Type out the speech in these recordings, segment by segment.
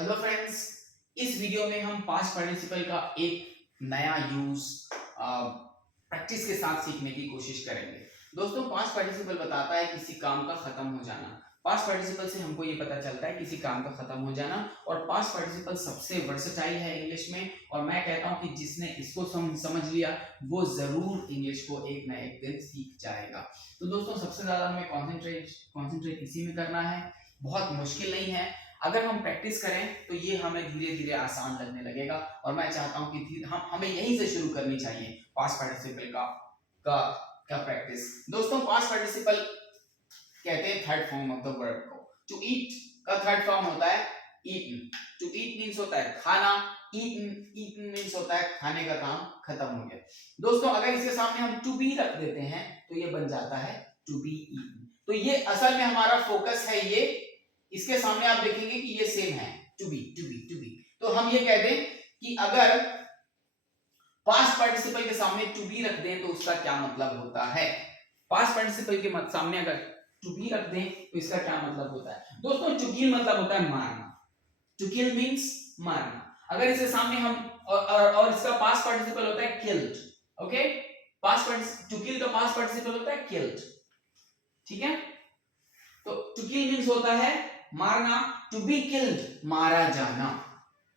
Hello friends, इस video में हम पास्ट पार्टिसिपल का एक नया यूज प्रैक्टिस के साथ सीखने की कोशिश करेंगे। दोस्तों, पास्ट पार्टिसिपल बताता है किसी काम का खत्म हो जाना। पास्ट पार्टिसिपल से हमको ये पता चलता है किसी काम का खत्म हो जाना। और पास्ट पार्टिसिपल सबसे वर्सेटाइल है इंग्लिश में, और मैं कहता हूँ कि जिसने इसको समझ लिया वो जरूर इंग्लिश को एक ना एक दिन सीख जाएगा। तो दोस्तों, सबसे ज्यादा हमें कॉन्सेंट्रेट इसी में करना है। बहुत मुश्किल नहीं है। अगर हम प्रैक्टिस करें तो ये हमें धीरे धीरे आसान लगने लगेगा। और मैं चाहता हूं कि हमें यहीं से शुरू करनी चाहिए पास्ट पार्टिसिपल का प्रैक्टिस। दोस्तों, पास्ट पार्टिसिपल कहते हैं third form of the verb को। टू ईट का थर्ड फॉर्म होता है ईटन। टू ईट मींस होता है खाना, ईटन मींस होता है खाने का काम खत्म हो गया। दोस्तों, अगर इसके सामने हम टू बी रख देते हैं तो ये बन जाता है टू बी ईटन। तो ये असल में हमारा फोकस है। ये इसके सामने आप देखेंगे कि ये सेम है, टू बी। तो हम ये कह दें कि अगर पास्ट पार्टिसिपल के सामने टू बी रख दें तो उसका क्या मतलब होता है। पास्ट पार्टिसिपल के सामने अगर टू बी रख दें तो इसका क्या मतलब होता है। दोस्तों, टू किल मतलब होता है मारना। टू किल मींस मारना। अगर इसके सामने हम और इसका पास्ट पार्टिसिपल होता है किल्ड। ओके, टू किल का पास्ट पार्टिसिपल होता है किल्ड। ठीक है, तो टू किल मींस होता है मारना। टू बी किल्ड मारा जाना।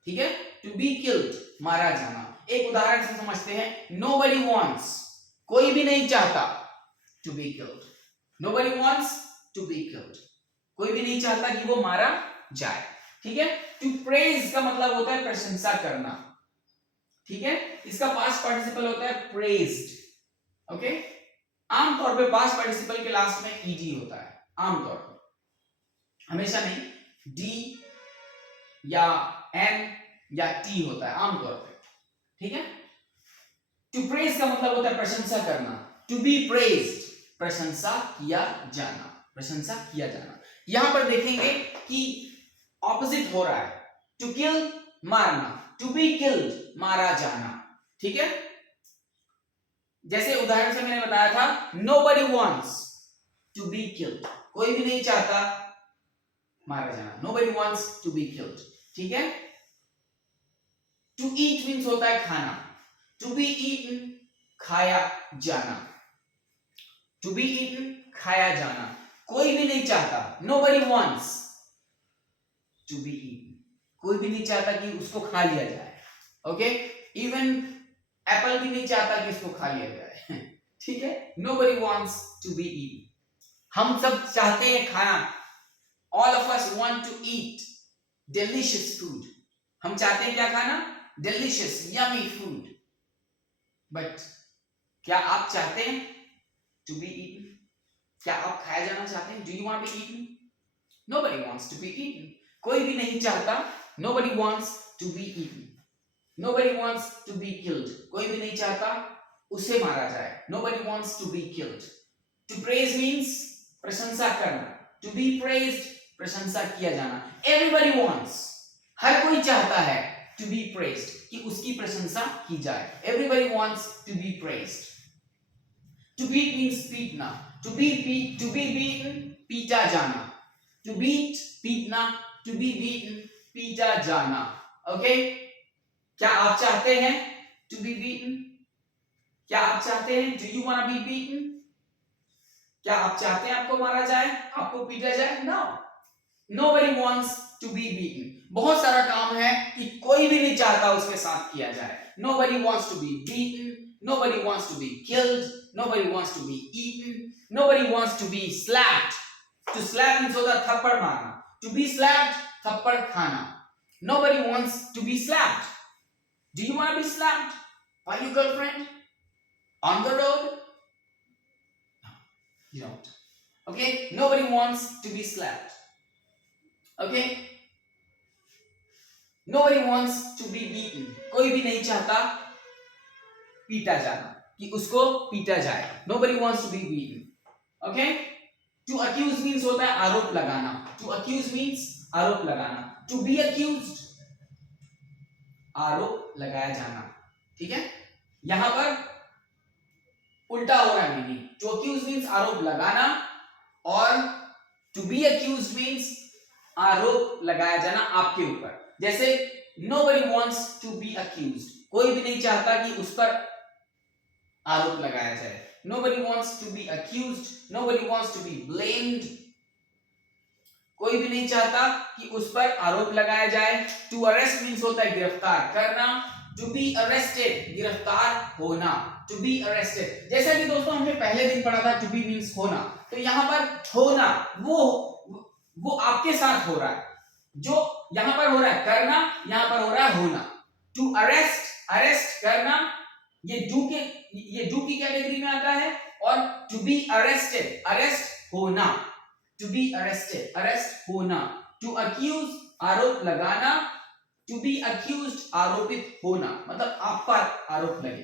ठीक है, टू बी किल्ड मारा जाना। एक उदाहरण से समझते हैं। नोबडी वांट्स, कोई भी नहीं चाहता, to be killed. Nobody wants to be killed, कोई भी नहीं चाहता कि वो मारा जाए। ठीक है, टू प्रेज का मतलब होता है प्रशंसा करना। ठीक है, इसका पास्ट पार्टिसिपल होता है प्रेज्ड। ओके, आमतौर पे पास्ट पार्टिसिपल के लास्ट में ईडी होता है, आमतौर पर, हमेशा नहीं। डी या एन या टी होता है आमतौर पे। ठीक है, टू प्रेज का मतलब होता है प्रशंसा करना। टू बी प्रेज्ड, प्रशंसा किया जाना, प्रशंसा किया जाना। यहां पर देखेंगे कि ऑपोजिट हो रहा है। टू किल मारना, टू बी किल्ड मारा जाना। ठीक है, जैसे उदाहरण से मैंने बताया था, nobody wants to be killed, कोई भी नहीं चाहता मारा जाना। Nobody wants to be killed. ठीक है, to eat means होता है खाना। To be eaten खाया जाना। To be eaten खाया जाना, कोई भी नहीं चाहता। Nobody wants to be eaten, कोई भी नहीं चाहता कि उसको खा लिया जाए। ओके, इवन एप्पल भी नहीं चाहता कि उसको खा लिया जाए। ठीक है, Nobody wants to be eaten, हम सब चाहते हैं खाना। All of us want to eat delicious food. हम चाहते हैं क्या खाना? Delicious, yummy food. But क्या आप चाहते हैं to be eaten? क्या आप खाया जाना चाहते हैं? Do you want to be eaten? Nobody wants to be eaten. कोई भी नहीं चाहता। Nobody wants to be eaten. Nobody wants to be killed. कोई भी नहीं चाहता उसे मारा जाए। Nobody wants to be killed. To praise means प्रशंसा करना। To be praised, प्रशंसा किया जाना। Everybody wants, हर कोई चाहता है to be praised, कि उसकी प्रशंसा की जाए। Everybody wants to be praised. To beat means पीटना। To be beaten, पीटा जाना। To beat, पीटना। To be beaten, पीटा जाना। Okay? क्या आप चाहते हैं to be beaten? क्या आप चाहते हैं? Do you want to be beaten? क्या आप चाहते हैं आपको मारा जाए, आपको पीटा जाए? No. Nobody wants to be beaten. बहुत सारा काम है कि कोई भी नहीं चाहता उसके साथ किया जाए। Nobody wants to be beaten. Nobody wants to be killed. Nobody wants to be eaten. Nobody wants to be slapped. To slap means होता है थप्पड़ मारना। To be slapped, थप्पड़ खाना। Nobody wants to be slapped. Do you want to be slapped by your girlfriend on the road? You don't. Okay? Nobody wants to be slapped. Okay? Nobody wants to be beaten. कोई भी नहीं चाहता पीटा जाना, कि उसको पीटा जाए। Nobody wants to be beaten. Okay? To accuse means होता है आरोप लगाना। To accuse means आरोप लगाना। To be accused, आरोप लगाया जाना। ठीक है, यहां पर उल्टा हो रहा है मीनिंग। To accuse means आरोप लगाना, और to be accused means आरोप लगाया जाना आपके ऊपर। जैसे nobody wants to be accused, कोई भी नहीं चाहता कि उस पर आरोप लगाया जाए। nobody wants to be accused, nobody wants to be blamed, कोई भी नहीं चाहता कि उस पर आरोप लगाया जाए। to arrest means होता है गिरफ्तार करना, to be arrested गिरफ्तार होना, to be arrested। जैसा कि दोस्तों हमने पहले दिन पढ़ा था to be means होना, तो यहाँ पर होना वो आपके साथ हो रहा है, जो यहाँ पर हो रहा है करना, यहाँ पर हो रहा है होना। to arrest करना, ये डू की कैटेगरी में आता है, और to be arrested अरेस्ट होना, to be arrested अरेस्ट होना। to accuse आरोप लगाना, to be accused आरोपित होना, मतलब आप पर आरोप लगे,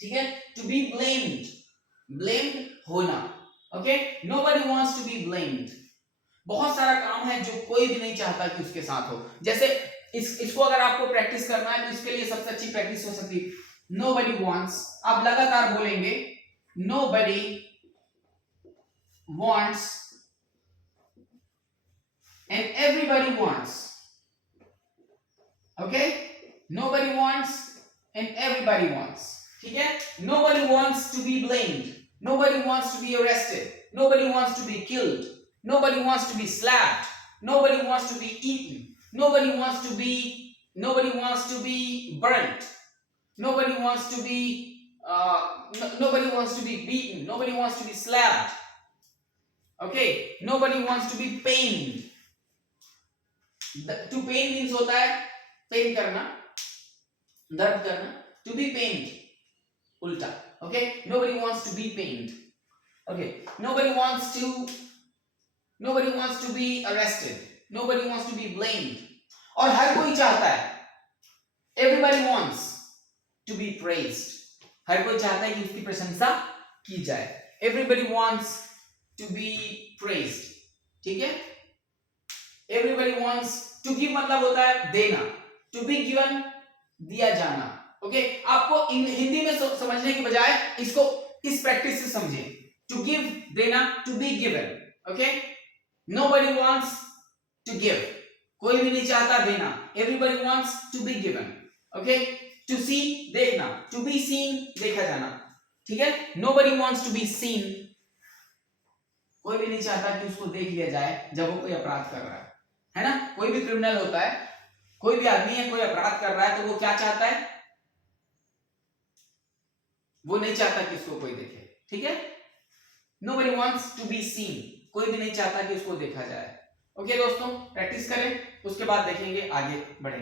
ठीक है। to be blamed होना, okay. nobody wants to be blamed, बहुत सारा काम है जो कोई भी नहीं चाहता कि उसके साथ हो। जैसे इसको अगर आपको प्रैक्टिस करना है तो इसके लिए सबसे अच्छी प्रैक्टिस हो सकती है nobody wants, आप लगातार बोलेंगे nobody wants and everybody wants, okay, nobody wants and everybody wants, ठीक है। nobody wants to be blamed, nobody wants to be arrested, nobody wants to be killed, nobody wants to be slapped, nobody wants to be eaten, nobody wants to be burnt, nobody wants to be beaten, nobody wants to be slapped, okay, nobody wants to be pained। to pain means होता है pen करना, दर्द करना। to be pained उल्टा, okay, nobody wants to be pained, okay, nobody wants to be arrested, nobody wants to be blamed, और हर कोई चाहता है everybody wants to be praised, हर कोई चाहता है कि उसकी प्रशंसा की जाए। everybody wants to be praised, ठीक है। everybody wants to give मतलब होता है देना, to be given दिया जाना, ओके। आपको हिंदी में समझने की बजाय इसको इस प्रैक्टिस से समझें। to give देना, to be given, okay. nobody wants to give, कोई भी नहीं चाहता देना, everybody wants to be given, okay. to see देखना, to be seen देखा जाना, ठीक है। nobody wants to be seen, कोई भी नहीं चाहता कि उसको देख लिया जाए जब वो कोई अपराध कर रहा है ना। कोई भी क्रिमिनल होता है, कोई भी आदमी है, कोई अपराध कर रहा है तो वो क्या चाहता है, वो नहीं चाहता कि उसको कोई देखे, ठीक है। nobody wants to be seen, कोई भी नहीं चाहता कि उसको देखा जाए, ओके। दोस्तों प्रैक्टिस करें, उसके बाद देखेंगे आगे बढ़ेंगे।